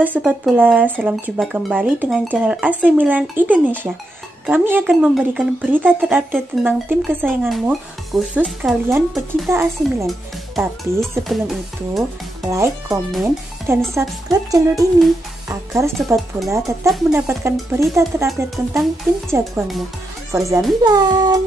Halo Sobat Bola, salam jumpa kembali dengan channel AC Milan Indonesia. Kami akan memberikan berita terupdate tentang tim kesayanganmu, khusus kalian pecinta AC Milan. Tapi sebelum itu, like, komen, dan subscribe channel ini agar Sobat Bola tetap mendapatkan berita terupdate tentang tim jagoanmu. Forza Milan!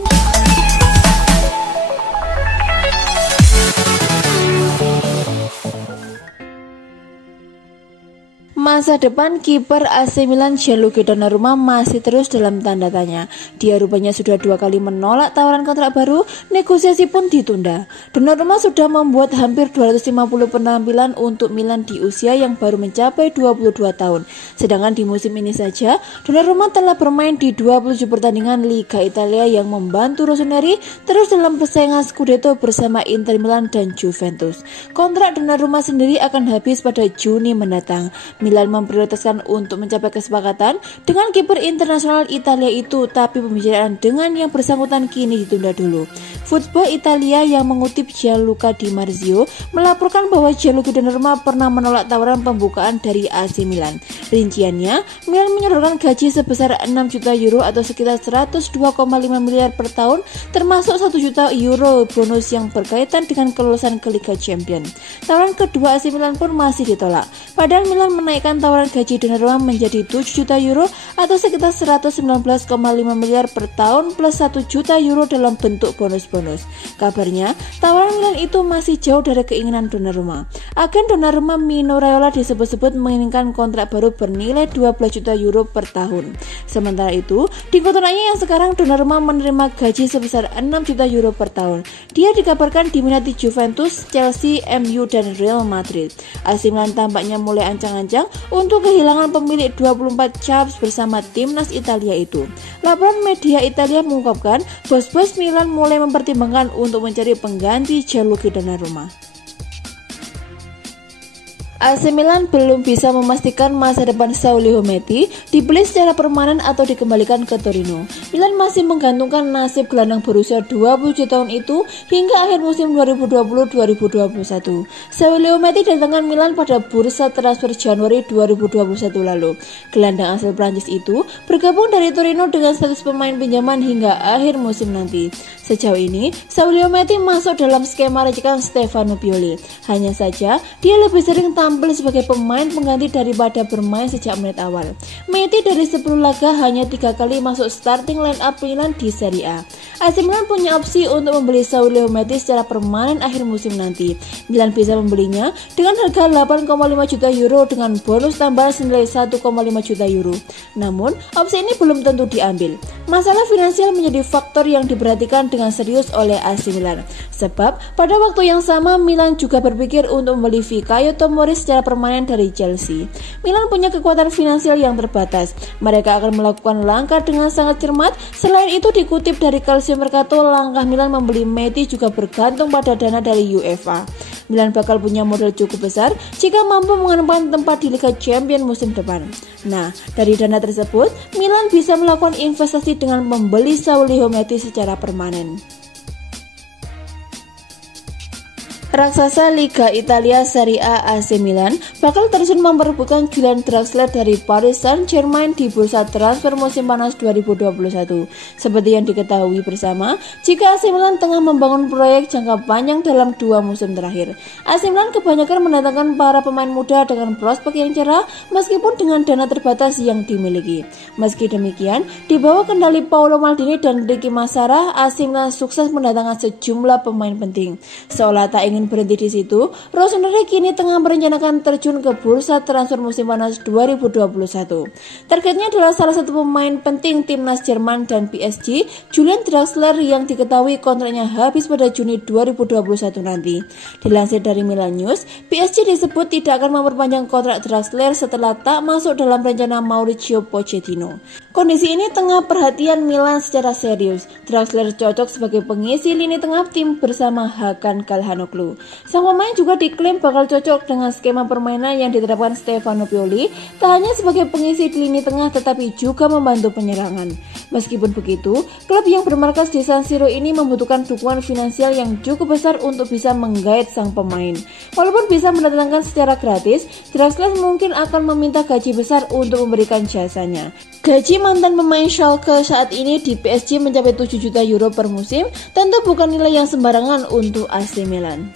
Masa depan kiper AC Milan Gianluigi Donnarumma masih terus dalam tanda tanya. Dia rupanya sudah 2 kali menolak tawaran kontrak baru, negosiasi pun ditunda. Donnarumma sudah membuat hampir 250 penampilan untuk Milan di usia yang baru mencapai 22 tahun. Sedangkan di musim ini saja, Donnarumma telah bermain di 27 pertandingan Liga Italia yang membantu Rossoneri terus dalam persaingan Scudetto bersama Inter Milan dan Juventus. Kontrak Donnarumma sendiri akan habis pada Juni mendatang. Milan memprioritaskan untuk mencapai kesepakatan dengan kiper internasional Italia itu, tapi pembicaraan dengan yang bersangkutan kini ditunda dulu. Football Italia yang mengutip Gianluca Di Marzio melaporkan bahwa Gianluigi Donnarumma pernah menolak tawaran pembukaan dari AC Milan. Rinciannya, Milan menyodorkan gaji sebesar 6 juta euro atau sekitar 102,5 miliar per tahun, termasuk 1 juta euro bonus yang berkaitan dengan kelulusan ke Liga Champions. Tawaran kedua AC Milan pun masih ditolak. Padahal Milan menaikkan tawaran gaji Donnarumma menjadi 7 juta euro atau sekitar 119,5 miliar per tahun plus 1 juta euro dalam bentuk bonus-bonus. Kabarnya, tawaran Milan itu masih jauh dari keinginan Donnarumma. Agen Donnarumma Mino Raiola disebut-sebut menginginkan kontrak baru bernilai 12 juta euro per tahun. Sementara itu, di kontraknya yang sekarang Donnarumma menerima gaji sebesar 6 juta euro per tahun. Dia dikabarkan diminati Juventus, Chelsea, MU, dan Real Madrid. AC Milan tampaknya mulai ancang-ancang untuk kehilangan pemilik 24 caps bersama timnas Italia itu. Laporan media Italia mengungkapkan bos-bos Milan mulai mempertimbangkan untuk mencari pengganti Gianluigi Donnarumma. AC Milan belum bisa memastikan masa depan Saulio Metti dibeli secara permanen atau dikembalikan ke Torino. Milan masih menggantungkan nasib gelandang berusia 27 tahun itu hingga akhir musim 2020-2021. Saulio Metti datangkan Milan pada bursa transfer Januari 2021 lalu. Gelandang asal Prancis itu bergabung dari Torino dengan status pemain pinjaman hingga akhir musim nanti. Sejauh ini, Saulio Metti masuk dalam skema racikan Stefano Pioli. Hanya saja, dia lebih sering tampil sebagai pemain pengganti daripada bermain sejak menit awal. Metti dari 10 laga hanya 3 kali masuk starting line up Milan di Serie A. AC Milan punya opsi untuk membeli Saulio Metti secara permanen akhir musim nanti. Milan bisa membelinya dengan harga 8,5 juta euro dengan bonus tambahan senilai 1,5 juta euro. Namun, opsi ini belum tentu diambil. Masalah finansial menjadi faktor yang diperhatikan dengan serius oleh AC Milan. Sebab, pada waktu yang sama Milan juga berpikir untuk membeli Fikayo Tomori secara permanen dari Chelsea. Milan punya kekuatan finansial yang terbatas. Mereka akan melakukan langkah dengan sangat cermat. Selain itu, dikutip dari Calcio Mercato, langkah Milan membeli Metti juga bergantung pada dana dari UEFA. Milan bakal punya modal cukup besar jika mampu menempatkan tempat di Liga Champions musim depan. Nah, dari dana tersebut, Milan bisa melakukan investasi dengan membeli Saulio Metti secara permanen. Raksasa Liga Italia Serie A AC Milan bakal terjun memperebutkan Julian Draxler dari Paris Saint-Germain di bursa transfer musim panas 2021. Seperti yang diketahui bersama, jika AC Milan tengah membangun proyek jangka panjang dalam 2 musim terakhir. AC Milan kebanyakan mendatangkan para pemain muda dengan prospek yang cerah meskipun dengan dana terbatas yang dimiliki. Meski demikian, di bawah kendali Paolo Maldini dan Ricky Massara, AC Milan sukses mendatangkan sejumlah pemain penting. Seolah tak ingin berhenti di situ, Rossoneri kini tengah merencanakan terjun ke bursa transfer musim panas 2021. Targetnya adalah salah satu pemain penting timnas Jerman dan PSG, Julian Draxler, yang diketahui kontraknya habis pada Juni 2021 nanti. Dilansir dari Milan News, PSG disebut tidak akan memperpanjang kontrak Draxler setelah tak masuk dalam rencana Mauricio Pochettino. Kondisi ini tengah perhatian Milan secara serius. Draxler cocok sebagai pengisi lini tengah tim bersama Hakan Calhanoglu. Sang pemain juga diklaim bakal cocok dengan skema permainan yang diterapkan Stefano Pioli, tak hanya sebagai pengisi di lini tengah tetapi juga membantu penyerangan. Meskipun begitu, klub yang bermarkas di San Siro ini membutuhkan dukungan finansial yang cukup besar untuk bisa menggait sang pemain. Walaupun bisa mendatangkan secara gratis, Draxler mungkin akan meminta gaji besar untuk memberikan jasanya. Gaji mantan pemain Schalke saat ini di PSG mencapai 7 juta euro per musim, tentu bukan nilai yang sembarangan untuk AC Milan.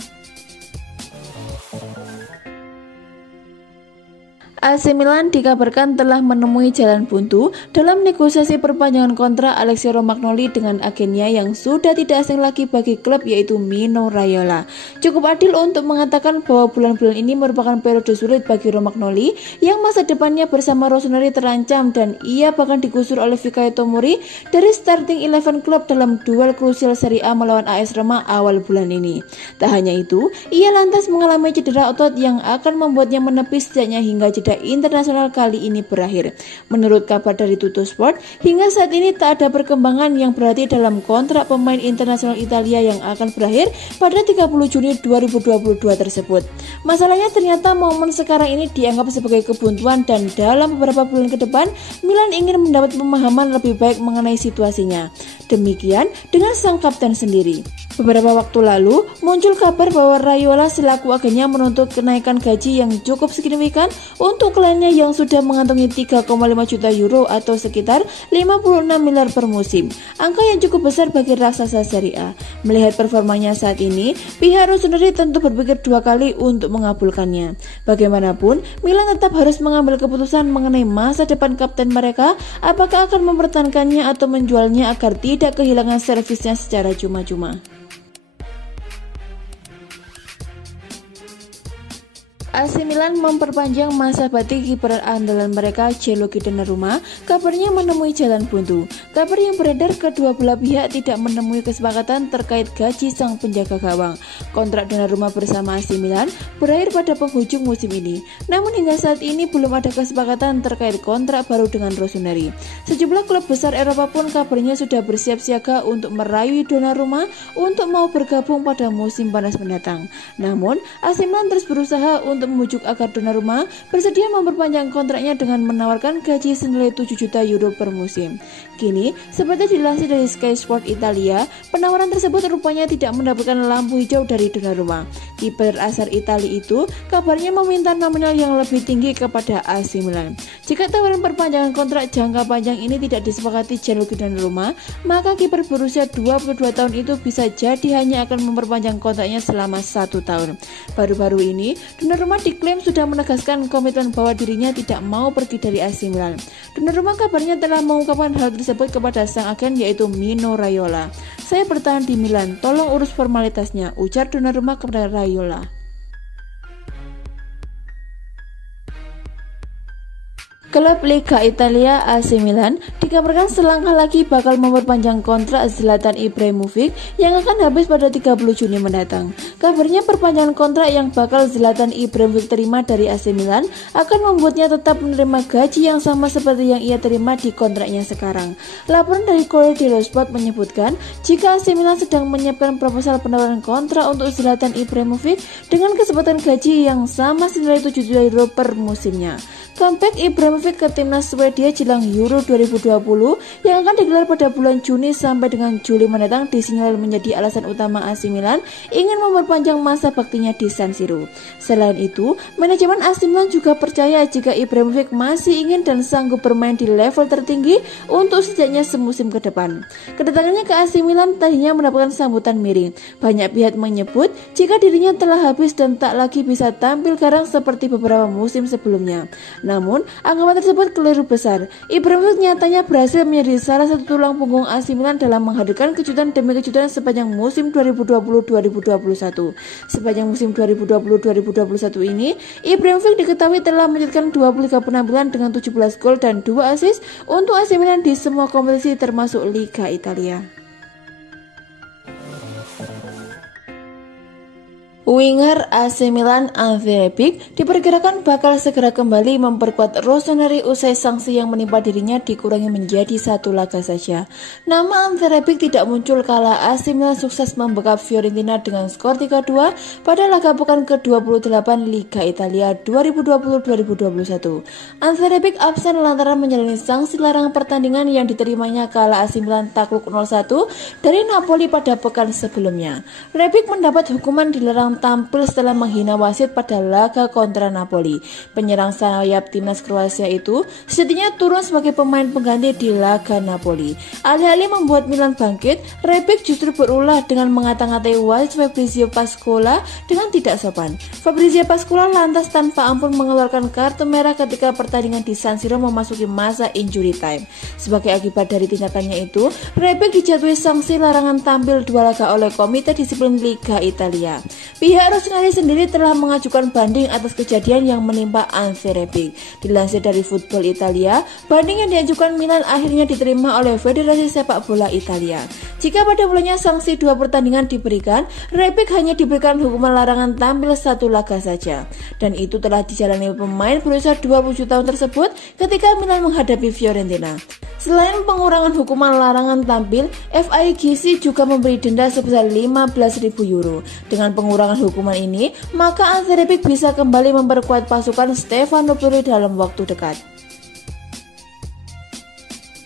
AC Milan dikabarkan telah menemui jalan buntu dalam negosiasi perpanjangan kontrak Alessio Romagnoli dengan agennya yang sudah tidak asing lagi bagi klub, yaitu Mino Raiola. Cukup adil untuk mengatakan bahwa bulan-bulan ini merupakan periode sulit bagi Romagnoli yang masa depannya bersama Rossoneri terancam dan ia bahkan digusur oleh Fikayo Tomori dari starting 11 klub dalam duel krusial Serie A melawan AS Roma awal bulan ini. Tak hanya itu, ia lantas mengalami cedera otot yang akan membuatnya menepis setidaknya hingga jeda internasional kali ini berakhir. Menurut kabar dari Tuttosport, hingga saat ini tak ada perkembangan yang berarti dalam kontrak pemain internasional Italia yang akan berakhir pada 30 Juni 2022 tersebut. Masalahnya ternyata momen sekarang ini dianggap sebagai kebuntuan dan dalam beberapa bulan ke depan Milan ingin mendapat pemahaman lebih baik mengenai situasinya. Demikian dengan sang kapten sendiri. Beberapa waktu lalu muncul kabar bahwa Raiola selaku agennya menuntut kenaikan gaji yang cukup signifikan untuk kliennya yang sudah mengantongi 3,5 juta euro atau sekitar 56 miliar per musim. Angka yang cukup besar bagi raksasa Serie A. Melihat performanya saat ini, pihak Rossoneri tentu berpikir dua kali untuk mengabulkannya. Bagaimanapun, Milan tetap harus mengambil keputusan mengenai masa depan kapten mereka, apakah akan mempertahankannya atau menjualnya agar tidak kehilangan servisnya secara cuma-cuma. AC Milan memperpanjang masa bakti kiper andalan mereka Gianluigi Donnarumma, kabarnya menemui jalan buntu. Kabar yang beredar kedua belah pihak tidak menemui kesepakatan terkait gaji sang penjaga gawang. Kontrak Donnarumma bersama AC Milan berakhir pada penghujung musim ini. Namun hingga saat ini belum ada kesepakatan terkait kontrak baru dengan Rossoneri. Sejumlah klub besar Eropa pun kabarnya sudah bersiap siaga untuk merayu Donnarumma untuk mau bergabung pada musim panas mendatang. Namun AC Milan terus berusaha untuk membujuk agar Donnarumma bersedia memperpanjang kontraknya dengan menawarkan gaji senilai 7 juta euro per musim. Kini, seperti dilansir dari Sky Sport Italia, penawaran tersebut rupanya tidak mendapatkan lampu hijau dari Donnarumma. Kiper asal Italia itu kabarnya meminta nominal yang lebih tinggi kepada AC Milan. Jika tawaran perpanjangan kontrak jangka panjang ini tidak disepakati Gianluigi Donnarumma, maka kiper berusia 22 tahun itu bisa jadi hanya akan memperpanjang kontraknya selama 1 tahun. Baru-baru ini, Donnarumma diklaim sudah menegaskan komitmen bahwa dirinya tidak mau pergi dari AC Milan. Donnarumma kabarnya telah mengungkapkan hal tersebut kepada sang agen, yaitu Mino Raiola. "Saya bertahan di Milan, tolong urus formalitasnya," ujar Donnarumma kepada Raiola. Klub Liga Italia AC Milan dikabarkan selangkah lagi bakal memperpanjang kontrak Zlatan Ibrahimovic yang akan habis pada 30 Juni mendatang. Kabarnya perpanjangan kontrak yang bakal Zlatan Ibrahimovic terima dari AC Milan akan membuatnya tetap menerima gaji yang sama seperti yang ia terima di kontraknya sekarang. Laporan dari Corriere dello Sport menyebutkan jika AC Milan sedang menyiapkan proposal penawaran kontrak untuk Zlatan Ibrahimovic dengan kesempatan gaji yang sama senilai 7 juta euro per musimnya. Comeback Ibrahimovic ke timnas Swedia jelang Euro 2020 yang akan digelar pada bulan Juni sampai dengan Juli mendatang disinyalir menjadi alasan utama AC Milan ingin memperpanjang masa baktinya di San Siro. Selain itu, manajemen AC Milan juga percaya jika Ibrahimovic masih ingin dan sanggup bermain di level tertinggi untuk setidaknya semusim ke depan. Kedatangannya ke AC Milan tadinya mendapatkan sambutan miring. Banyak pihak menyebut jika dirinya telah habis dan tak lagi bisa tampil garang seperti beberapa musim sebelumnya. Namun, anggapan tersebut keliru besar. Ibrahimovic nyatanya berhasil menjadi salah satu tulang punggung AC Milan dalam menghadirkan kejutan demi kejutan sepanjang musim 2020-2021. Sepanjang musim 2020-2021 ini, Ibrahimovic diketahui telah mencetakkan 23 penampilan dengan 17 gol dan 2 assist untuk AC Milan di semua kompetisi termasuk Liga Italia. Winger AC Milan Ante Rebic diperkirakan bakal segera kembali memperkuat Rossoneri usai sanksi yang menimpa dirinya dikurangi menjadi 1 laga saja. Nama Ante Rebic tidak muncul kala AC Milan sukses membekap Fiorentina dengan skor 3-2 pada laga pekan ke-28 Liga Italia 2020-2021. Ante Rebic absen lantaran menjalani sanksi larangan pertandingan yang diterimanya kala AC Milan takluk 0-1 dari Napoli pada pekan sebelumnya. Rebic mendapat hukuman dilarang tampil setelah menghina wasit pada laga kontra Napoli. Penyerang sayap timnas Kroasia itu sejatinya turun sebagai pemain pengganti di laga Napoli. Alih-alih membuat Milan bangkit, Rebic justru berulah dengan mengata-ngatai wasit Fabrizio Pascola dengan tidak sopan. Fabrizio Pascola lantas tanpa ampun mengeluarkan kartu merah ketika pertandingan di San Siro memasuki masa injury time. Sebagai akibat dari tindakannya itu, Rebic dijatuhi sanksi larangan tampil 2 laga oleh Komite Disiplin Liga Italia. Pihak Rossoneri sendiri telah mengajukan banding atas kejadian yang menimpa Ante Rebic. Dilansir dari Football Italia, banding yang diajukan Milan akhirnya diterima oleh Federasi Sepak Bola Italia. Jika pada bulannya sanksi 2 pertandingan diberikan, Rebic hanya diberikan hukuman larangan tampil 1 laga saja. Dan itu telah dijalani pemain berusia 27 tahun tersebut ketika Milan menghadapi Fiorentina. Selain pengurangan hukuman larangan tampil, FIGC juga memberi denda sebesar 15.000 euro. Dengan pengurangan hukuman ini, maka Ante Rebic bisa kembali memperkuat pasukan Stefano Pioli dalam waktu dekat.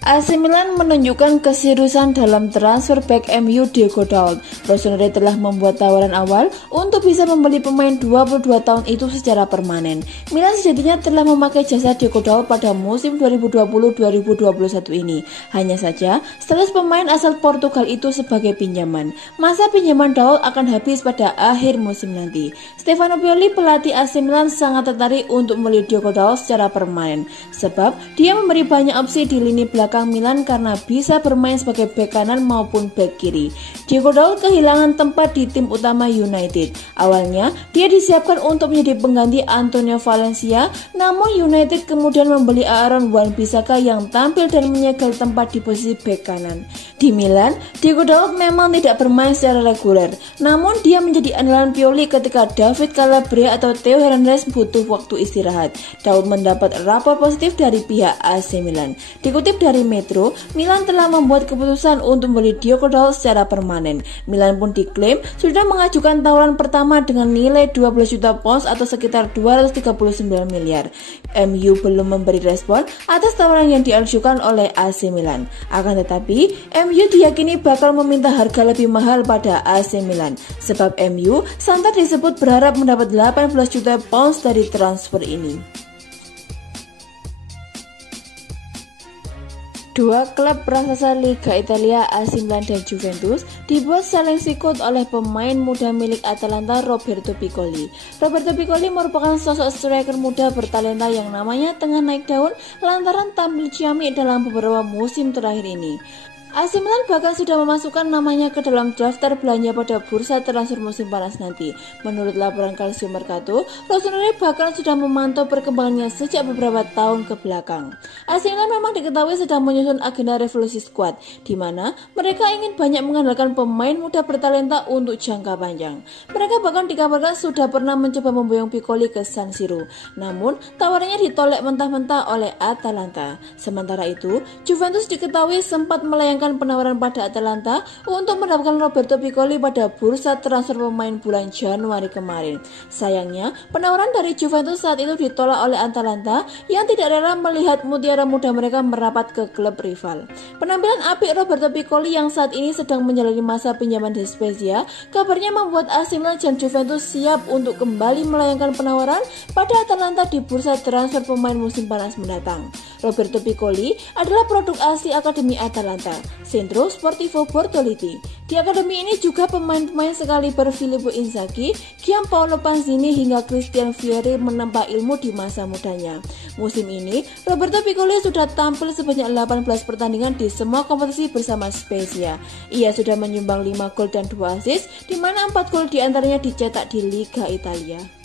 AC Milan menunjukkan keseriusan dalam transfer back MU Diego Dalot. Rossoneri telah membuat tawaran awal untuk bisa membeli pemain 22 tahun itu secara permanen. Milan sejatinya telah memakai jasa Diego Dalot pada musim 2020-2021 ini. Hanya saja, status pemain asal Portugal itu sebagai pinjaman. Masa pinjaman Dalot akan habis pada akhir musim nanti. Stefano Pioli, pelatih AC Milan, sangat tertarik untuk membeli Diego Dalot secara permanen, sebab dia memberi banyak opsi di lini belakang Milan karena bisa bermain sebagai bek kanan maupun bek kiri. Diego Dalot kehilangan tempat di tim utama United. Awalnya, dia disiapkan untuk menjadi pengganti Antonio Valencia, namun United kemudian membeli Aaron Wan-Bissaka yang tampil dan menyegel tempat di posisi bek kanan. Di Milan, Diego Dalot memang tidak bermain secara reguler, namun dia menjadi andalan Pioli ketika David Calabria atau Theo Hernandez butuh waktu istirahat. Dalot mendapat rapor positif dari pihak AC Milan. Dikutip dari Metro, Milan telah membuat keputusan untuk membeli Diego Dalot secara permanen. Milan pun diklaim sudah mengajukan tawaran pertama dengan nilai 12 juta pounds atau sekitar 239 miliar. MU belum memberi respon atas tawaran yang diajukan oleh AC Milan. Akan tetapi, MU diyakini bakal meminta harga lebih mahal pada AC Milan, sebab MU santer disebut berharap mendapat 18 juta pounds dari transfer ini. 2 klub raksasa Liga Italia, AC Milan dan Juventus, dibuat saling sikut oleh pemain muda milik Atalanta, Roberto Piccoli. Roberto Piccoli merupakan sosok striker muda bertalenta yang namanya tengah naik daun lantaran tampil ciamik dalam beberapa musim terakhir ini. AC Milan bahkan sudah memasukkan namanya ke dalam daftar belanja pada bursa transfer musim panas nanti. Menurut laporan Calcio Mercato, Rossoneri bahkan sudah memantau perkembangannya sejak beberapa tahun ke belakang. AC Milan memang diketahui sedang menyusun agenda revolusi skuad, di mana mereka ingin banyak mengandalkan pemain muda bertalenta untuk jangka panjang. Mereka bahkan dikabarkan sudah pernah mencoba memboyong Piccoli ke San Siro, namun tawarannya ditolak mentah-mentah oleh Atalanta. Sementara itu, Juventus diketahui sempat melayangkan penawaran pada Atalanta untuk mendapatkan Roberto Piccoli pada bursa transfer pemain bulan Januari kemarin. Sayangnya, penawaran dari Juventus saat itu ditolak oleh Atalanta yang tidak rela melihat mutiara muda mereka merapat ke klub rival. Penampilan apik Roberto Piccoli yang saat ini sedang menjalani masa pinjaman di Spezia, kabarnya membuat AC Milan dan Juventus siap untuk kembali melayangkan penawaran pada Atalanta di bursa transfer pemain musim panas mendatang. Roberto Piccoli adalah produk asli Akademi Atalanta, Centro Sportivo Bortoliti. Di akademi ini juga pemain-pemain sekaliber Filippo Inzaghi, Gianpaolo Panzini hingga Christian Vieri menempa ilmu di masa mudanya. Musim ini, Roberto Piccoli sudah tampil sebanyak 18 pertandingan di semua kompetisi bersama Spezia. Ia sudah menyumbang 5 gol dan 2 assist, di mana 4 gol diantaranya dicetak di Liga Italia.